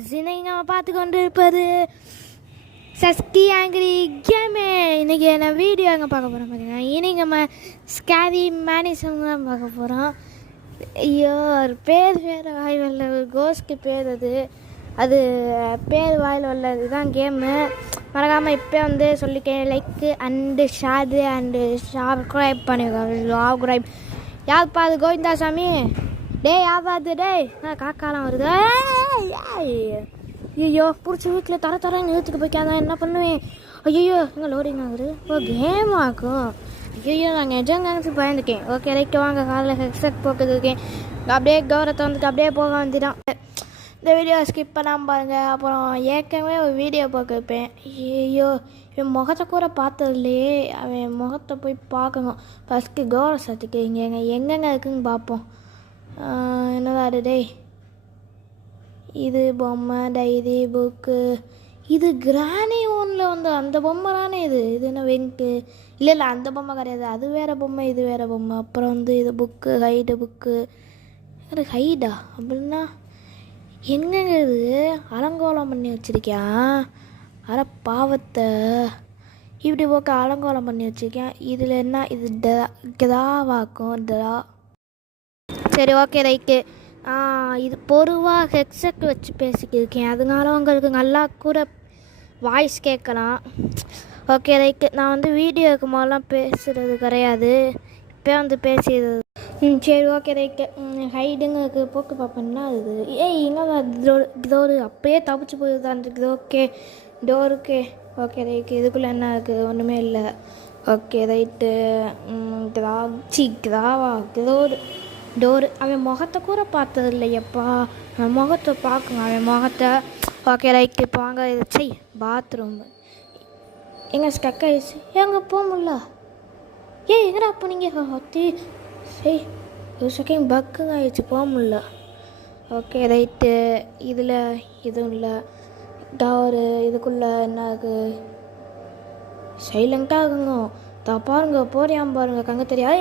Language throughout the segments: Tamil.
கைஸ், இன்னைக்கு நம்ம பார்த்து கொண்டு இருப்பது சஸ்கி ஆங்கிரி கேமே. இன்றைக்கி என்ன வீடியோ அங்கே பார்க்க போகிறோம் பார்த்தீங்கன்னா, இன்றைக்கி நம்ம ஸ்கேரி மேனிசம் தான் பார்க்க போகிறோம். ஐயோ, ஒரு பேர் வேறு வாய் வரல, ஒரு கோஸ்க்கு பேர் அது பேர் வாயில் உள்ளது தான் கேமு. மறக்காமல் இப்போ வந்து சொல்லிக்கேன், like and share and subscribe பண்ணிக்கோ. யாருப்பா அது கோவிந்தா சாமி? டேய் யாராது? டேய் காக்காலாம் வருது. ஐயோ, பிடிச்ச வீட்டில் தர நிறுத்துக்கு போய்க்காதான் என்ன பண்ணுவேன்? ஐயோ, எங்கே லோடிங் ஆகுது? ஓ, கேம் ஆகும். ஐயோ, நாங்கள் எஜங்காங்கு பயந்துக்கேன். ஓகே ரைட்டு, வாங்க காலையில் ஹெட்செட் போட்டுருக்கேன். அப்படியே கௌரவத்தை வந்துட்டு அப்படியே போக வந்துட்டான். இந்த வீடியோ ஸ்கிப் பண்ணாமல் பாருங்கள். அப்புறம் ஏற்கனவே ஒரு வீடியோ பார்க்க வைப்பேன். ஐயோ, இவன் முகத்தை கூட பார்த்ததுலையே, அவன் முகத்தை போய் பார்க்கணும். ஃபஸ்ட்டு கௌரவ சத்துக்கு எங்கெங்கே இருக்குதுன்னு பார்ப்போம். என்னதான் டேய், இது பொம்மை, டைரி, புக்கு. இது கிரானி ஒன்றில் வந்து அந்த பொம்மை தானே இது என்ன வெங்கு? இல்லை அந்த பொம்மை கிடையாது, அது வேறு பொம்மை, இது வேறு பொம்மை. அப்புறம் வந்து இது புக்கு, ஹைடு புக்கு. ஹைடா அப்படின்னா எங்கங்க இது? அலங்கோலம் பண்ணி வச்சுருக்கேன். அரை பாவத்தை இப்படி போக்க அலங்கோலம் பண்ணி வச்சுருக்கேன். இதில் என்ன இது? கிதாவாக்கும் டா. சரி, ஓகே ரைட்டு. இது பொதுவாக ஹெட்செட் வச்சு பேசிக்கிருக்கேன், அதனால உங்களுக்கு நல்லா கூட வாய்ஸ் கேட்கலாம். Okay right. நான் வந்து வீடியோக்கு முதல்லாம் பேசுகிறது கிடையாது, இப்போ வந்து பேசிடுறது. சரி, ஓகே ரைட்டு. ஹைடுங்களுக்கு போக்கு பார்ப்பேன்னா அது டோரு அப்பயே தப்பிச்சு போயிருதான் இருக்குது. ஓகே டோருக்கு. Okay right. இதுக்குள்ளே என்ன இருக்குது? ஒன்றுமே இல்லை. Okay right. கிராவா டோரு. அவன் முகத்தை கூட பார்த்தது இல்லையப்பா. அவன் முகத்தை பார்க்குங்க, அவன் முகத்தை. Okay right. இப்போ வாங்க இது செய் பாத்ரூம். எங்கே ஸ்டக் ஆயிடுச்சு, எங்கே போக முடியல? எங்கடா அப்போ நீங்கள் ஒத்தி சரி ஒரு செகண்ட் பக்குங்க ஆயிடுச்சு, போக முடியல. Okay right. இதில் எதுவும் இல்லை. டோரு இதுக்குள்ளே என்ன இருக்குது? சைலண்ட்டாக இருக்குங்க. பாருங்க, போறியாம் பாருங்க, கங்க தெரியாது.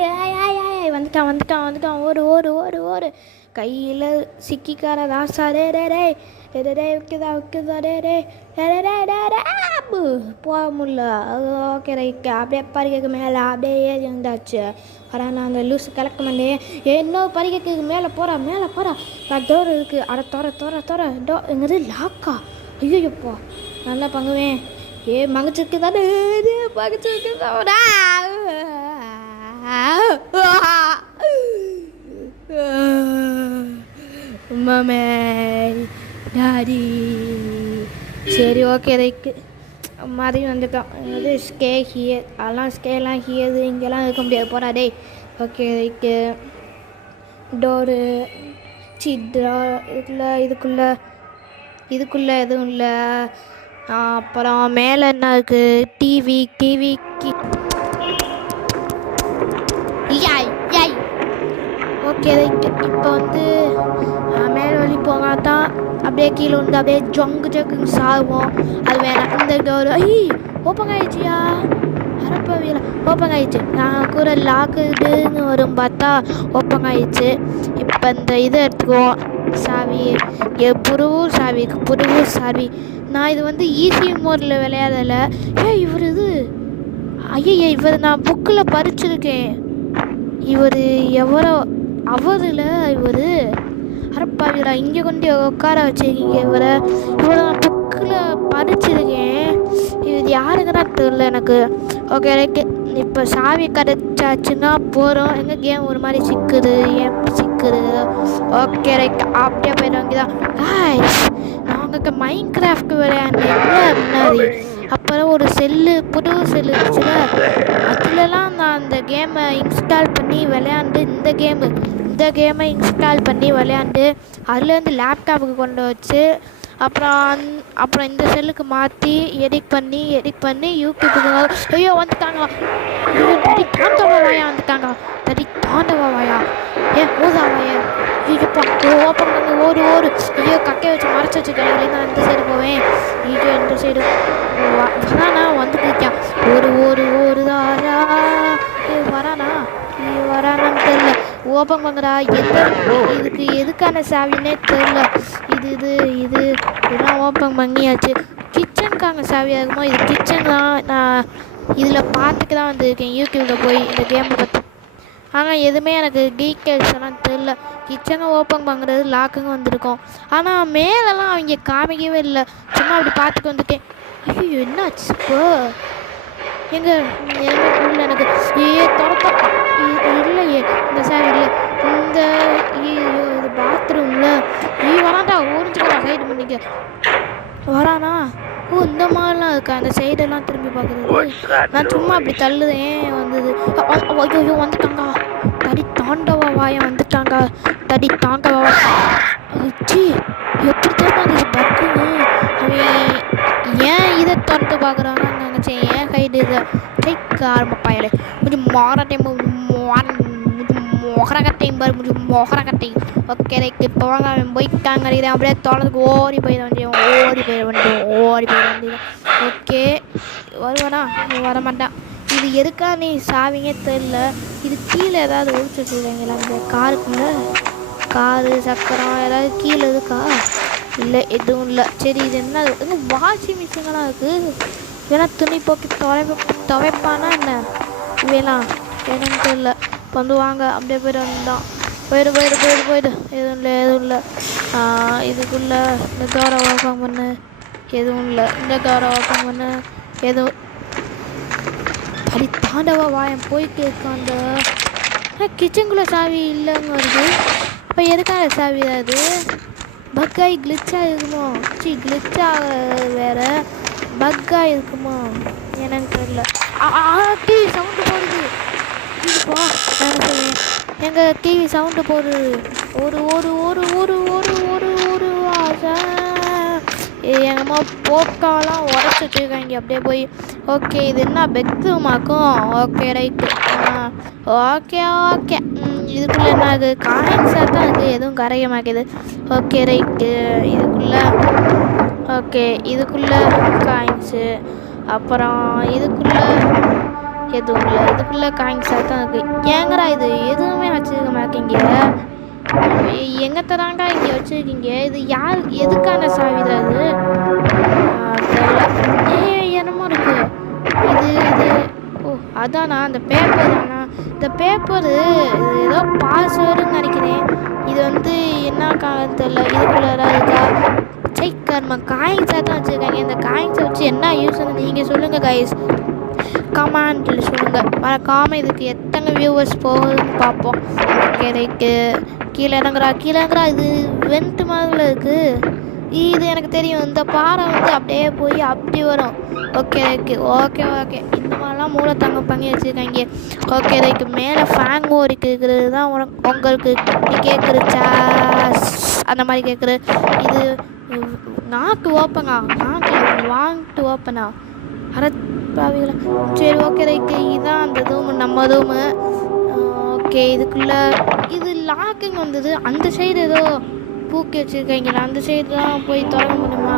வந்துட்டான். ஓடு. கையில் சிக்கிக்கார ராசா. போக முடியல. Okay right. அப்படியே பறிக்கைக்கு மேலே அப்படியே ஏறி வந்தாச்சு. ஆனால் நான் அந்த லூஸு கலெக்ட் பண்ணேன். இன்னும் பறிக்கைக்கு மேலே போகிறா. டோர் இருக்குது. அட தோற டோ எங்கிறது லாக்கா? ஐயோப்பா, நல்லா பங்குவேன். மகிச்சிருக்கு தானே, மகிச்சிருக்கு தானே. மாமே டாடி. சரி, ஓகே ரைட்டு. மாதிரி வந்துட்டோம். இது ஸ்கே ஹியர், அதெல்லாம் ஸ்கேலாம் ஹியர், இங்கெல்லாம் இருக்க முடியாது, போடா டேய். Okay right. டோரு இதுக்குள்ளே எதுவும் இல்லை. அப்புறம் மேலே என்ன இருக்குது? டிவிக்கு ஓகே ரைட்டு. இப்போ வந்து மேலே வழி போனால் தான் அப்படியே கீழே வந்து அப்படியே ஜங்குன்னு சாகுவோம். அது வேணாம். இந்த டோர் ஓப்பன் ஆயிடுச்சியா? அரப்பவியில் ஓப்பன் ஆயிடுச்சு. நான் கூட லாக்குன்னு வரும் பார்த்தா ஓப்பன் ஆயிடுச்சு. இப்போ இந்த இதை எடுத்துக்குவோம், சாவி. புது சாவி. நான் இது வந்து ஈஸி மோடில் விளையாடலை. இவர் நான் புக்கில் படிச்சிருக்கேன். இவர் எவரோ அவரில் இவர் அரப்பாவிரா இங்கே கொண்டு உட்கார வச்சுருக்கீங்க. இவரை நான் புக்கில் படிச்சிருக்கேன். இது யாருக்குன்னா தெரியல எனக்கு. Okay right. இப்போ சாவி கிடைச்சாச்சுன்னா போகிறோம். எங்கள் கேம் ஒரு மாதிரி சிக்குது. Okay right. அப்படியே போயிடுவாங்க தான். நான் உங்களுக்கு மைண்ட் கிராஃப்ட் விளையாண்டேன் முன்னாடி. அப்புறம் ஒரு புது செல்லு இருந்துச்சுல, அதுலலாம் நான் அந்த கேமை இன்ஸ்டால் பண்ணி விளையாண்டு, இந்த கேமை இன்ஸ்டால் பண்ணி விளையாண்டு அதுலேருந்து லேப்டாப்புக்கு கொண்டு வச்சு அப்புறம் இந்த செல்லுக்கு மாற்றி எடிட் பண்ணி யூடியூப்புக்கு. ஐயோ வந்துட்டாங்களா? தாண்டவாயா வந்துட்டாங்க. தாண்டவாயா ஊதாவாயா? ஐயோப்பா, ஓப்பன் பண்ணி ஓடு. ஐயோ, கக்கையை வச்சு மறைச்சி வச்சுருக்கேன். நான் இந்த சைடு போவேன். ஐயோ, இந்த சைடு வரானா? வந்துட்டு இருக்கேன். ஒரு தாரா வரானான்னு தெரியல. ஓப்பன் பண்ணுறா. இதுக்கு எதுக்கான சாவின்னே தெரில. இதெல்லாம் ஓப்பன் பண்ணியாச்சு. கிச்சனுக்கான சாவியாக இருக்குமோ? இது கிச்சன் தான். நான் இதில் பார்த்துட்டு தான் வந்திருக்கேன் யூடியூப்பில் போய் இந்த கேமை பற்றி. ஆனால் எதுவுமே எனக்கு டீட்டெயில்ஸ் எல்லாம் தெரில. கிச்சனை ஓப்பன் பண்ணுறது லாக்குங்க வந்திருக்கோம். ஆனால் மேலெல்லாம் அவங்க காமிக்கவே இல்லை. சும்மா அப்படி பார்த்துட்டு வந்துட்டேன். ஐயோ என்னாச்சு இப்போ? எங்கே எதுவுமே புரியல எனக்கு. துரத்தா இல்லையே இந்த சாவி இல்லை. இந்த இது பாத்ரூமில் வரான்டா. ஓரிஞ்சுக்கலாம் சைடு பண்ணிக்க வரானா? ஓ இந்த மாதிரிலாம் இருக்கா அந்த சைடெல்லாம் திரும்பி பார்க்குறது. நான் சும்மா அப்படி தள்ளுதேன் வந்தது. ஐயோ வந்துட்டாங்க. தடி தாண்டவா வாயம் வந்துட்டாங்க. தடி தாண்டவா சி எப்படி தான் அது பக்குன்னு அவன் ஏன் இதை திறந்து பார்க்குறாங்கன்னு நினச்சேன். ஏன் கைடு இதை கைக்கு ஆரம்பப்பாயில கொஞ்சம் மாறட்டையும் மொகரக்கட்டையும் பாரு கொஞ்சம் மொகரக்கட்டையும். ஓகே ரைட் இப்போ வாங்க அவன் போயிட்டாங்க நினைக்கிறேன். அப்படியே தொடர்ந்து ஓடி போயிட வேண்டியது. ஓகே வருவானா? வரமாட்டான். இது எதுக்கா நீ சாவிங்க தெரில. இது கீழே ஏதாவது ஒழிச்சு வச்சுருக்காங்களா இந்த காருக்குள்ள? காரு சக்கரம் ஏதாவது கீழே இருக்கா? இல்லை எதுவும் இல்லை. சரி இது என்ன? வாஷிங் மிஷின்லாம் இருக்குது. ஏன்னா துணி போக்கி துவைப்பானா என்ன இவையெல்லாம் என்னன்னு தெரியல. வந்து வாங்க அப்படியே போய்ட்டு வந்தான். போயிடு எதுவும் இல்லை. இதுக்குள்ளே இந்த டோரை ஓப்பன் பண்ணு. எதுவும் இல்லை. இந்த டோரை ஓப்பன் பண்ணு. எதுவும் அப்படி தாண்டவா வாயம் போயிட்டு இருக்காந்த. கிச்சனுக்குள்ளே சாவி இல்லைன்னு வருது. அப்போ எதுக்காக சாவி அது? பக்காய் கிளிச்சாக இருக்குமோ? கிளிச்சாக வேறு பக்காக இருக்குமோ என்னன்னு தெரியல. டிவி சவுண்டு போடுது. இப்போ நான் சொல்லுவேன் எங்கள் டிவி சவுண்டு போடுது. ஒரு ஒரு ஒரு ஒரு ஒரு ஒரு ஒரு எங்கம்மா போக்காலாம் உடச்சி வச்சுருக்காங்க அப்படியே போய். ஓகே இது என்ன பெட்ரூமாக்கும்? Okay right. ஓகே இதுக்குள்ளே என்ன ஆகுது? காயின்ஸாக தான் இருக்குது. எதுவும் கரைய மாட்டேது. ஓகே ரைட்டு இதுக்குள்ளே காயின்ஸு. அப்புறம் இதுக்குள்ளே எதுவும் இல்லை. இதுக்குள்ளே காயின்ஸாக தான் இருக்குது. ஏங்கடா இது எதுவுமே வச்சுருக்க மாட்டீங்க? எங்கே தராண்டா இங்கே வச்சுருக்கீங்க? இது யார் எதுக்கான சாவிதான் அது? என்னமோ இருக்கு. இது ஓ அதானா அந்த பேப்பர் தானா? இந்த பேப்பரு ஏதோ பாஸ்வேர்டுன்னு நினைக்கிறேன். இது என்ன தெரியல. இதுக்குள்ள இருக்கா? கர்மா காயின்ஸாக தான் வச்சுருக்காங்க. இந்த காயின்ஸை வச்சு என்ன யூஸ்ன்னு நீங்கள் சொல்லுங்கள் கைஸ். கமெண்டில் சொல்லுங்கள் மறக்காமல். இதுக்கு எத்தனை வியூவர்ஸ் போகுதுன்னு பார்ப்போம். ஓகே ரைட்டு கீழே இறங்குறா. இது வெண்ட் மாதிரில இருக்குது. இது எனக்கு தெரியும். இந்த பாறை அப்படியே போய் அப்படி வரும். ஓகே இந்த மாதிரிலாம் மூலத்தங்க பண்ணி வச்சுருக்காங்க. ஓகே ரைட்டு மேலே ஃபேன் ஓடிக்கிறது தான் உங்களுக்கு கேட்குறச்சா அந்த மாதிரி கேட்குறது. இது நாக்கு ஓப்பனா அரப்பாவிகளா? சரி ஓகே ரைட்டு இதுதான் அந்த ரூமு நம்ம ரூமு. ஓகே இதுக்குள்ளே இது லாக்குங்க வந்தது. அந்த சைடு ஏதோ பூக்கி வச்சுருக்கீங்களா? அந்த சைடு தான் போய் தொடங்க முடியுமா?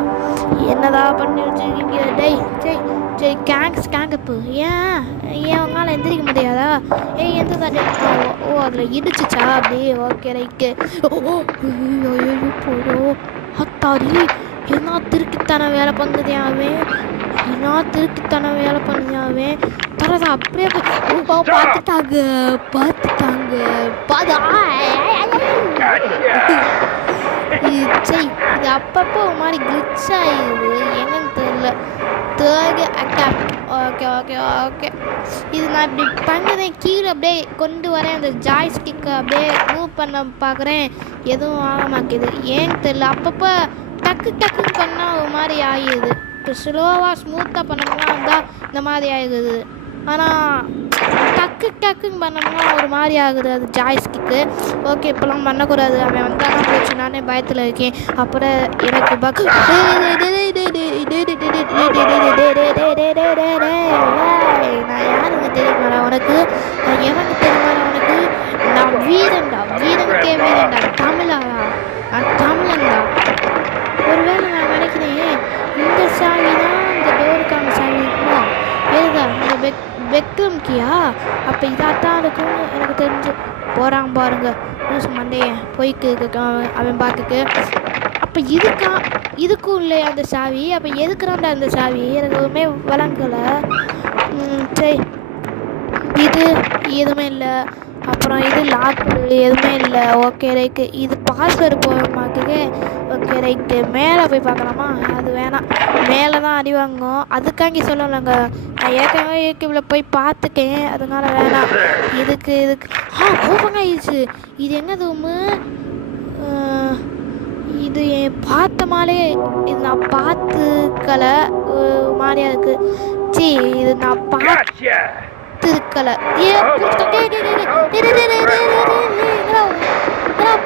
என்னதான் பண்ணி வச்சுருக்கீங்க? சரி கேங்கப்பு ஏன் உங்களால் எந்திரிக்க முடியாதா? எந்த தாண்டி ஓ அதில் இடிச்சிச்சா அப்படியே? Okay right. போடும் அத்தாடி என்ன திருக்கித்தான வேலை பண்ணுதியாவே. தரதா அப்படியே பார்த்துட்டாங்க. இது அப்பப்போ ஒரு மாதிரி கிளிச் ஆகிடுது என்னன்னு தெரியல. ஓகே இது நான் இப்படி பண்ணுறேன். கீழே அப்படியே கொண்டு வரேன். அந்த ஜாய் ஸ்டிக்கை அப்படியே மூவ் பண்ண பார்க்குறேன். எதுவும் ஆக மாட்டேது. ஏன்னு தெரியல. அப்பப்போ டக்குன்னு பண்ணால் ஒரு மாதிரி ஆகிடுது. இப்போ ஸ்லோவாக ஸ்மூத்தாக பண்ணோம்னா இருந்தால் இந்த மாதிரி ஆகிடுது. ஆனால் டக்குன்னு பண்ணோம்னா ஒரு மாதிரி ஆகுது அது ஜாய்ஸ்டிக்கு. ஓகே இப்போலாம் பண்ணக்கூடாது. அவன் வந்தாலும் போச்சு. நானே பயத்தில் இருக்கேன். அப்புறம் எனக்கு நான் யாருங்க தெரியுமாடா உனக்கு? எனக்கு தெரியுமாடா உனக்கு? நான் வீரனுக்கே வீரன்டா. நான் தமிழன்டா. ஒருவேளை நான் நினைக்கிறேன் இந்த சாவி தான் இந்த டோருக்கான சாவி இருக்குமா? எதுதான் இந்த பெட்ரூம் கீயா? அப்போ இதாகத்தான் இருக்கும்னு எனக்கு தெரிஞ்சு. போகிறான் பாருங்க லூஸ் மண்டையே போய்க்கு அவன் பார்த்துக்கு. அப்போ இதுக்கும் இல்லையா அந்த சாவி? அப்போ எதுக்குறாண்டா அந்த சாவி? எனக்கு எதுவுமே வழங்கலை. சரி, இது எதுவுமே இல்லை. அப்புறம் இது லாக்கு எதுவுமே இல்லை. ஓகே ரைட்டு, இது பாஸ்வேர்டு போகிறமாக்குது. ஓகே ரைட்டு, மேலே போய் பார்க்கலாமா? அது வேணாம், மேலே தான் அடி வாங்கும். அதுக்காண்டி சொல்லலைங்க, நான் ஏற்கனவே யூடியூப்பில் போய் பார்த்துக்கேன், அதனால வேணாம். இதுக்கு ஓப்பன் ஆயிடுச்சு. இது என்ன ரூமு? இது பார்த்த மாதிரியே, இது நான் பார்த்துக்கல மாதிரியா இருக்குது. சரி, இது நான் பார்த்துருக்கலை.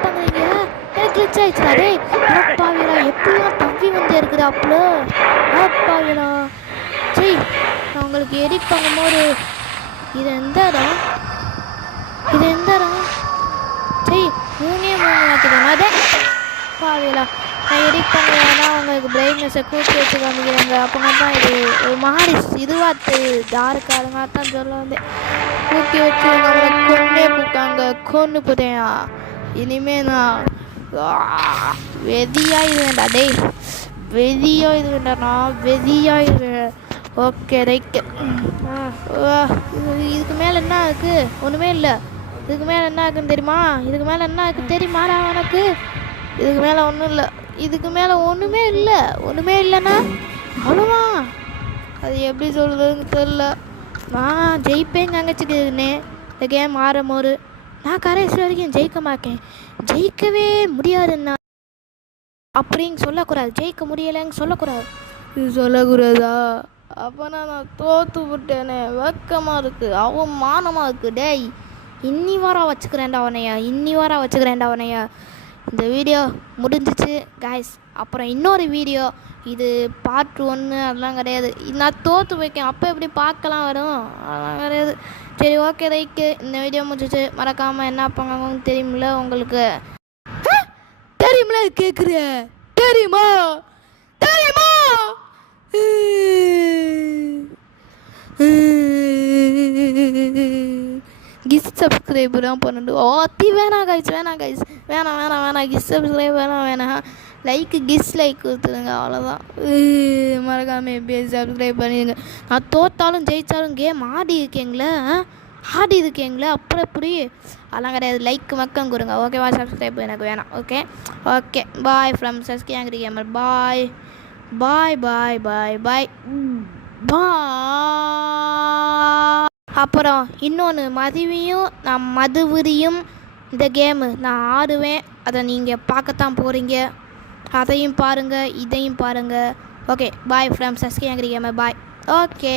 பண்ணுறீங்க? எனக்கு கிளிச் ஆயிடுச்சுடா. டே அப்பாவிலா, எப்படிலாம் தப்பி வந்து இருக்குது அப்போ அப்பாவிலா. சரி, நான் உங்களுக்கு எடிட் பண்ணும்போது இது எந்த இடம்? சரி, 3 மாற்றிக்கணும். அதே பாவிலா, நான் எடிட் பண்ணுவேன்னா உங்களுக்கு பிரைட்னஸை கூட்டி வச்சு காமிக்கிறாங்க. அப்போனா தான் இது ஒரு மாதிரி இதுவாக டார்க்காக தான் சொல்ல வந்து கூட்டி வச்சு நம்மளை கொண்டு போட்டேன். இனிமே நான் வெதியாயிருவேண்டா. டேய் வெதியாயிருவேன். Okay right. இதுக்கு மேலே என்ன இருக்குது? ஒன்றுமே இல்லை. இதுக்கு மேலே என்ன இருக்குன்னு தெரியுமா? தெரியுமாடா உனக்கு? இதுக்கு மேலே ஒன்றும் இல்லை. இதுக்கு மேலே ஒன்றுமே இல்லைன்னா அவ்வளோதான். அது எப்படி சொல்கிறதுன்னு தெரில. நான் ஜெயிப்பேன்னு நினச்சிக்கிதுன்னே இந்த கேம் ஆடும்போது நான் கடைசி வரைக்கும் ஜெயிக்க மாட்டேன், ஜெயிக்கவே முடியாதுன்னா அப்படின்னு சொல்லக்கூடாது. ஜெயிக்க முடியலைன்னு சொல்லக்கூடாது. இது சொல்லக்கூடாதா? அப்போனா நான் தோற்று விட்டேனே, வெக்கமாக இருக்குது, அவமானமாக இருக்குது. டேய், இன்னி வாரம் வச்சுக்கிறேன்டா அவனையா. இந்த வீடியோ முடிஞ்சிச்சு கைஸ். அப்புறம் இன்னொரு வீடியோ, இது பார்ட் 1 அதெல்லாம் கிடையாது. நான் தோற்று வைக்கேன், அப்போ எப்படி பார்க்கலாம் வரும்? அதெல்லாம் கிடையாது. சரி, ஓகே ரைட்டு, இந்த வீடியோ முடிஞ்சிச்சு. மறக்காமல் என்ன பண்ணாங்கன்னு தெரியுமில்ல உங்களுக்கு? தெரியுமில்ல கேட்குற? தெரியுமா? கிஸ் சப்ஸ்கிரைபராக பண்ணு. ஓத்தி வேணாம் கைஸ். வேணாம் கிஸ் சப்ஸ்கிரைப் வேணாம். லைக் கொடுத்துருங்க, அவ்வளோதான். மறக்காமல் எப்படியே சப்ஸ்கிரைப் பண்ணிடுங்க. நான் தோற்றாலும் ஜெயித்தாலும் கேம் ஆடி இருக்கீங்களே, அப்புறம் எப்படி? அதெல்லாம் கிடையாது. லைக் மக்கள் கொடுங்க, ஓகேவா? சப்ஸ்கிரைப் எனக்கு வேணாம். Okay bye from Saski angry gamer. Bye. அப்புறம் இன்னொன்று, மதுவிரியும் இந்த கேமு நான் ஆடுவேன். அதை நீங்கள் பார்க்கத்தான் போகிறீங்க. அதையும் பாருங்கள், இதையும் பாருங்கள். Okay bye from Saski angry gamer. Bye. Okay.